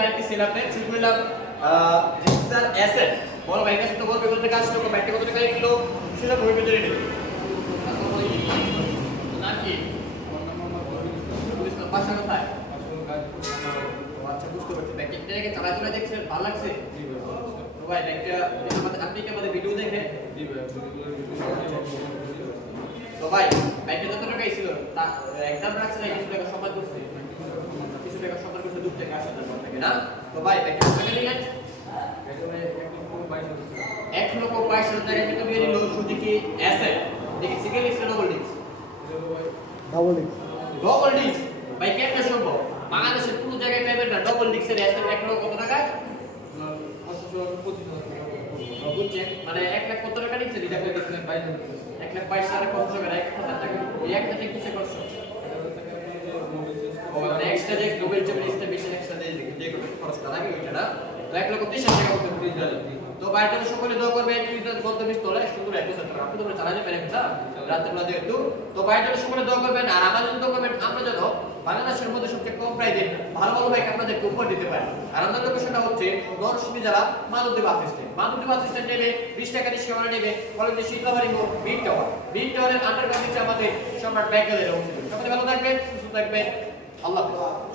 লাইনটি সেল আপনি শুরু করলাম স্যার অ্যাসেট বড় ভাই কাছে তো বলবে কত টাকা আসলো ব্যাংকে কত টাকা এলো সেটা বই পেজে নেবে নাম কি পাঁচশো কোথায় আচ্ছা বুঝতে পারছি ব্যাংকটাকে চালাচলে দেখছেন ভালো লাগছে তো ভাই ব্যাংকটা আমাদের আপনি কি আমাদের ভিডিও দেখে তো ভাই ব্যাংকে কত টাকা ছিল তা একদম রাখছে না কিছু টাকা সম্পদ করছে কিছু টাকা সম্পদ করছে 2 টাকা 80,000 টাকা না তো ভাই ব্যাংকে কত টাকা নিলেন 1,22,000 টাকা কিন্তু দিয়ে দিল সুজুকি অ্যাসেট দেখি single disc double disc double disc ভাই কেমনে সম্ভব বাংলাদেশের কোন জায়গায় পাবেন না ডবল ডিস্কের অ্যাসেট 1 লক্ষ কত টাকা 25,000 বুঝছেন মানে 1 লাখ কত টাকা নিচ্ছে দিদা করে দিচ্ছেন 1,22,000 কত টাকা 1,000 টাকা এই 1,000 টাকা কিসে করছো ও মানে এক্সট্রা যে গ্লোবাল চেপে বেশি এক্সট্রা যে খরচ করা লাগে ওইটা না তো 1,30,000 টাকা করতে দিতে তো বাইরে সকলে দোয়া করবেন যদি বলতে মিস তোলা শুরু করে এপিসোড আপনি তো চালাতে পারেন না রাতে বেলা যেহেতু তো বাইরে সকলে দোয়া করবেন আর আমাদের দোয়া করবেন আমরা যেন বাংলাদেশের মধ্যে সবচেয়ে কম প্রাইসে ভালো ভালো বাইক আপনাদেরকে উপহার দিতে পারি আর আমাদের লোকেশনটা হচ্ছে নরসিংদী জেলা Madhabdev bus stand Madhabdev bus stand নেবে 20 টাকা রিক্সা নেবে কলেজে শীতলাবাড়ি মোড় বিন টাওয়ারের আন্ডারগ্রাউন্ড নিচে আমাদের সম্রাট ব্যাংক গ্যালারি অবস্থিত সকলে ভালো থাকবেন সুস্থ থাকবেন আল্লাহ হাফেজ